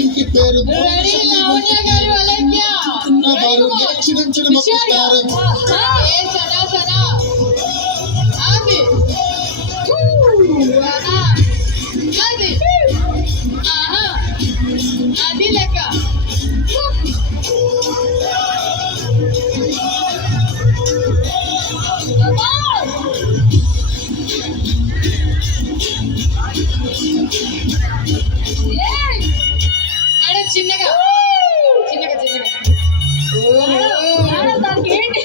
ఇంటి పేరు క్షమించడం అది లెక్క చిన్నగా చిన్నగా చిన్నగా దానికి ఏంటి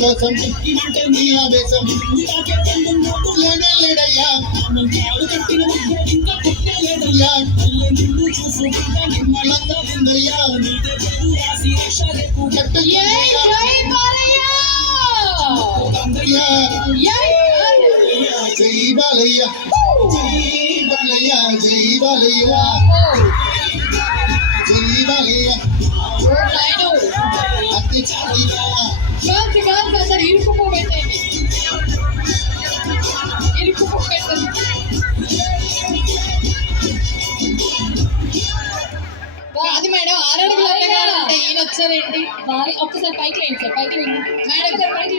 కోసం నీ ఆవేశం లేడయ్యా ఉందయ్యా జై బాలయ్య బాలయ్య జై బాలయ్య జై బాలయ్య అతి చాలిగా సార్ ఇరుక్కుపోబెట్టండి ఇరుక్కుపోబెట్టండి అది మేడం 6 అడుగులు అంటే ఈయన వచ్చారేంటి ఒక్కసారి పైకి లేండి సార్ పైకి మేడం పైకి